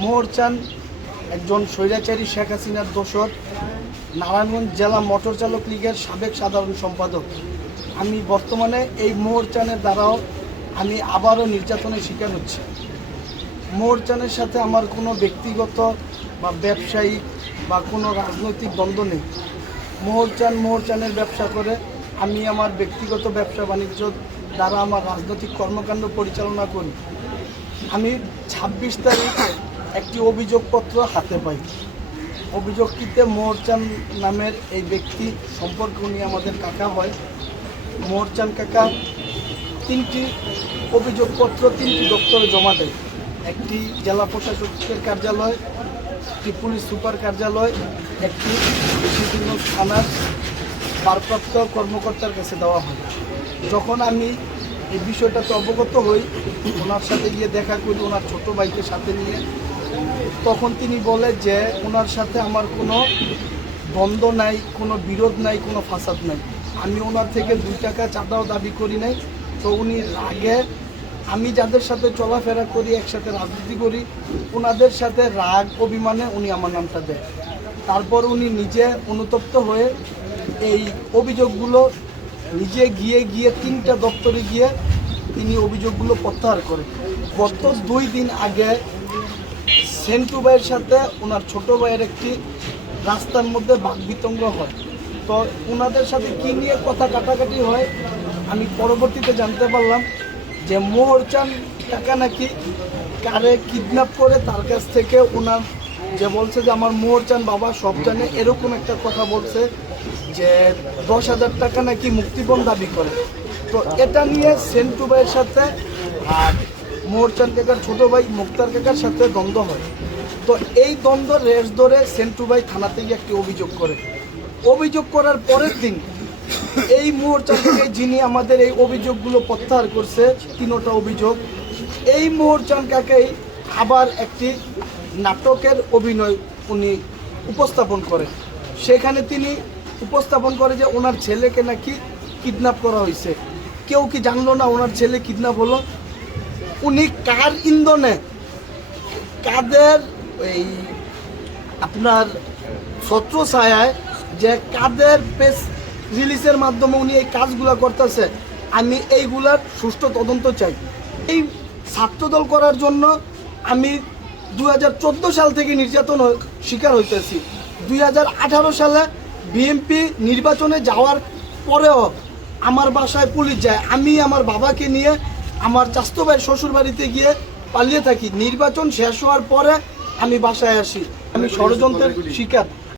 মোহর চান একজন স্বৈরাচারী শেখ হাসিনার দোসর, নারায়ণগঞ্জ জেলা মোটর চালক লীগের সাবেক সাধারণ সম্পাদক। আমি বর্তমানে এই মোহর চানের দ্বারাও আমি আবারও নির্যাতনের শিকার হচ্ছি। মোহর চানের সাথে আমার কোনো ব্যক্তিগত বা ব্যবসায়িক বা কোনো রাজনৈতিক দ্বন্দ্ব নেই। মোহর চানের ব্যবসা করে, আমি আমার ব্যক্তিগত ব্যবসা বাণিজ্য দ্বারা আমার রাজনৈতিক কর্মকাণ্ড পরিচালনা করি। আমি ২৬ তারিখ একটি অভিযোগপত্র হাতে পাই। অভিযোগটিতে মোহর চান নামের এই ব্যক্তি সম্পর্কে উনি আমাদের কাকা হয়। মোহর চান কাকা ৩টি অভিযোগপত্র ৩টি দপ্তরে জমা দেয়। একটি জেলা প্রশাসকের কার্যালয়, একটি পুলিশ সুপার কার্যালয়, একটি বিভিন্ন থানার ভারপ্রাপ্ত কর্মকর্তার কাছে দেওয়া হয়। যখন আমি এই বিষয়টাতে অবগত হই, ওনার সাথে গিয়ে দেখা করি ওনার ছোটো ভাইকে সাথে নিয়ে, তখন তিনি বলে যে ওনার সাথে আমার কোনো দ্বন্দ্ব নাই, কোনো বিরোধ নাই, কোনো ফাসাদ নাই। আমি ওনার থেকে ২ টাকা চাঁদাও দাবি করি নাই। তো উনি রাগে, আমি যাদের সাথে চলাফেরা করি, একসাথে রাজনীতি করি, ওনাদের সাথে রাগ অভিমানে উনি আমার নামটা দেয়। তারপর উনি নিজে অনুতপ্ত হয়ে এই অভিযোগগুলো নিজে গিয়ে ৩টা দপ্তরে গিয়ে তিনি অভিযোগগুলো প্রত্যাহার করেন। গত ২ দিন আগে সেন্টু ভাইয়ের সাথে ওনার ছোটো ভাইয়ের একটি রাস্তার মধ্যে বাকবিতণ্ড হয়। তো ওনাদের সাথে কী নিয়ে কথা কাটাকাটি হয়, আমি পরবর্তীতে জানতে পারলাম যে মোহর চান কাকা নাকি কারে কিডন্যাপ করে তার কাছ থেকে ওনার যে বলছে যে আমার মোহর চান বাবা সব জানে, এরকম একটা কথা বলছে যে ১০,০০০ টাকা নাকি মুক্তিপণ দাবি করে। তো এটা নিয়ে সেন্টু ভাইয়ের সাথে আর মোহর চান কাকার ছোটো ভাই মুক্তার কাকার সাথে দ্বন্দ্ব হয়। তো এই দ্বন্দ্ব রেস ধরে সেন্টু ভাই থানাতে গিয়ে একটি অভিযোগ করে। অভিযোগ করার পরের দিন এই মোহর চান কাকা যিনি আমাদের এই অভিযোগগুলো প্রত্যাহার করছে, ৩টা অভিযোগ, এই মোহর চান কাকাই আবার একটি নাটকের অভিনয় উনি উপস্থাপন করেন। সেখানে তিনি উপস্থাপন করে যে ওনার ছেলেকে নাকি কিডন্যাপ করা হয়েছে। কেউ কি জানলো না ওনার ছেলে কিডন্যাপ হলো? উনি কার ইন্ধনে, কাদের এই আপনার ছত্রছায়ায়, যে কাদের প্রেস রিলিজের মাধ্যমে উনি এই কাজগুলো করতেছে, আমি এইগুলার সুষ্ঠু তদন্ত চাই। এই ছাত্রদল করার জন্য আমি ২০১৪ সাল থেকে নির্যাতন শিকার হইতেছি। ২০১৮ সালে বিএনপি নির্বাচনে যাওয়ার পরেও আমার বাসায় পুলিশ যায়। আমি আমার বাবাকে নিয়ে আমার চাচাতো ভাইয়ের শ্বশুর বাড়িতে গিয়ে পালিয়ে থাকি। নির্বাচন শেষ হওয়ার পরে আমি বাসায় আসি। আমি ষড়যন্ত্রের শিকার।